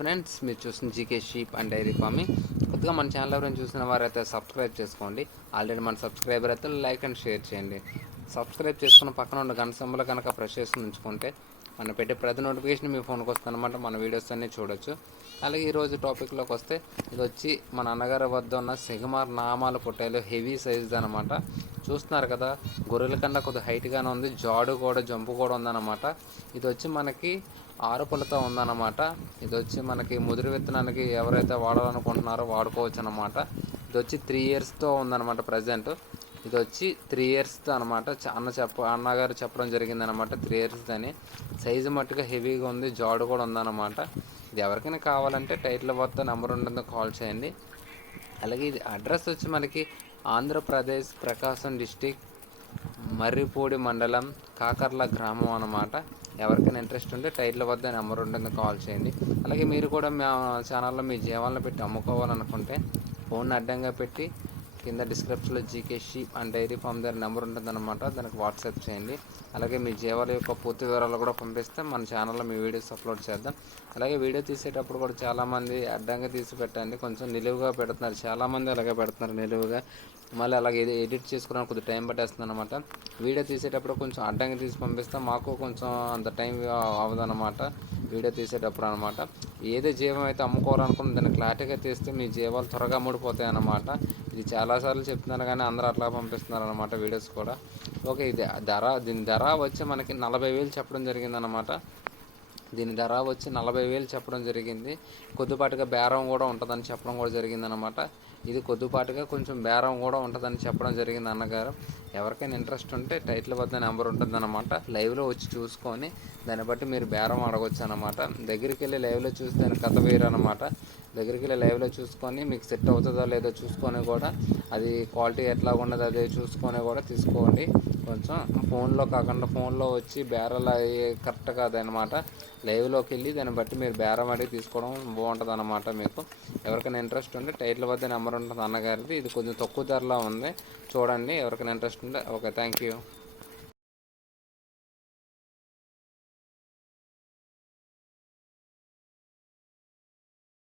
Friends మీరు చూసిన GK sheep and dairy farming కొద్దిగా మన ఛానల్ ఎవరైనా చూసిన వారైతే సబ్స్క్రైబ్ చేసుకోండి. ఆల్రెడీ మన సబ్స్క్రైబర్ అయితే లైక్ అండ్ షేర్ చేయండి. సబ్స్క్రైబ్ చేసుకున్న పక్కన ఉన్న గంట సింబల్ కనుక ప్రెస్ చేసి ఉంచుకుంటే మనం పెట్టే ప్రతి నోటిఫికేషన్ మీ ఫోన్కి వస్తుందన్నమాట. మన వీడియోస్ అన్నీ చూడొచ్చు. అలాగే ఈరోజు టాపిక్లోకి వస్తే ఇది వచ్చి మన అన్నగారి వద్ద ఉన్న సిగమార్ నామాల పొట్టేలు హెవీ సైజ్ అనమాట చూస్తున్నారు కదా గొర్రెల కన్నా కొద్దిగా హైట్గానే ఉంది జాడు కూడా జంపు కూడా ఉందన్నమాట. ఇది వచ్చి మనకి ఆరుపులతో ఉందన్నమాట. ఇది వచ్చి మనకి ముదిరి విత్తనానికి ఎవరైతే వాడాలనుకుంటున్నారో వాడుకోవచ్చు అనమాట ఇది వచ్చి త్రీ ఇయర్స్తో ఉందన్నమాట ప్రజెంట్ ఇది వచ్చి త్రీ ఇయర్స్ అనమాట అన్న చెప్ప అన్నగారు చెప్పడం జరిగింది అనమాట త్రీ ఇయర్స్ అని సైజు మట్టుగా హెవీగా ఉంది జాడు కూడా ఉందన్నమాట. ఇది ఎవరికైనా కావాలంటే టైటిల్ వద్ద నెంబర్ ఉంటుందో కాల్ చేయండి. అలాగే ఇది అడ్రస్ వచ్చి మనకి ఆంధ్రప్రదేశ్ ప్రకాశం డిస్టిక్ మర్రిపూడి మండలం కాకర్ల గ్రామం అనమాట ఎవరికైనా ఇంట్రెస్ట్ ఉంటే టైటిల్ వద్ద నెంబర్ ఉంటుంది కాల్ చేయండి. అలాగే మీరు కూడా మా ఛానల్లో మీ జీవాలను పెట్టి అమ్ముకోవాలనుకుంటే ఫోన్ అడ్డంగా పెట్టి కింద డిస్క్రిప్షన్లో GK sheep and dairy farm దగ్గర నెంబర్ ఉంటుందన్నమాట. దానికి వాట్సాప్ చేయండి. అలాగే మీ జీవాల యొక్క పూర్తి వివరాలు కూడా పంపిస్తే మన ఛానల్లో మీ వీడియోస్ అప్లోడ్ చేద్దాం. అలాగే వీడియో తీసేటప్పుడు కూడా చాలామంది అడ్డంగా తీసి పెట్టండి. కొంచెం నిలువుగా పెడుతున్నారు. చాలామంది అలాగే పెడుతున్నారు నిలువుగా. మళ్ళీ అలాగే ఇది ఎడిట్ చేసుకోవడానికి కొద్దిగా టైం పట్టేస్తుంది అనమాట వీడియో తీసేటప్పుడు కొంచెం అడ్డంగా తీసి పంపిస్తే మాకు కొంచెం అంత టైం అవ్వదన్నమాట వీడియో తీసేటప్పుడు అనమాట ఏదే జీవం అయితే అమ్ముకోవాలనుకున్న దాన్ని క్లారిటీగా తీస్తే మీ జీవాలు త్వరగా ముడిపోతాయి అన్నమాట ఇది చాలాసార్లు చెప్తున్నారు కానీ అందరూ అట్లా పంపిస్తున్నారు అనమాట వీడియోస్ కూడా. ఓకే ఇది ధర దీని ధర వచ్చి మనకి నలభై వేలు చెప్పడం జరిగిందనమాట దీని ధర వచ్చి నలభై వేలు చెప్పడం జరిగింది. కొద్దిపాటిగా బేరం కూడా ఉంటుందని చెప్పడం కూడా జరిగిందనమాట ఇది కొద్దిపాటిగా కొంచెం బేరం కూడా ఉంటుందని చెప్పడం జరిగింది అన్నగారు. ఎవరికైనా ఇంట్రెస్ట్ ఉంటే టైటిల్ వద్ద నెంబర్ ఉంటుందన్నమాట. లైవ్లో వచ్చి చూసుకొని దాన్ని బట్టి మీరు బేరం అడగొచ్చు అనమాట దగ్గరికి వెళ్ళి లైవ్లో చూసి దాని కథ వేరు అనమాట దగ్గరికి వెళ్ళి లైవ్లో చూసుకొని మీకు సెట్ అవుతుందో లేదో చూసుకొని కూడా అది క్వాలిటీ ఎట్లా ఉన్నది అదే చూసుకొని కూడా తీసుకోండి. కొంచెం ఫోన్లో కాకుండా ఫోన్లో వచ్చి బేరాలు అయ్యే కరెక్ట్ కాదనమాట లైవ్లోకి వెళ్ళి దాన్ని బట్టి మీరు బేరం అడిగి తీసుకోవడం బాగుంటుంది అనమాట మీకు. ఎవరికైనా ఇంట్రెస్ట్ ఉంటే టైటిల్ వద్ద నెంబర్ నెంబర్ ఉంటుంది అన్నగారిది. ఇది కొంచెం తక్కువ ధరలో ఉంది. చూడండి ఎవరికైనా ఇంట్రెస్ట్ ఉంటే. Okay thank you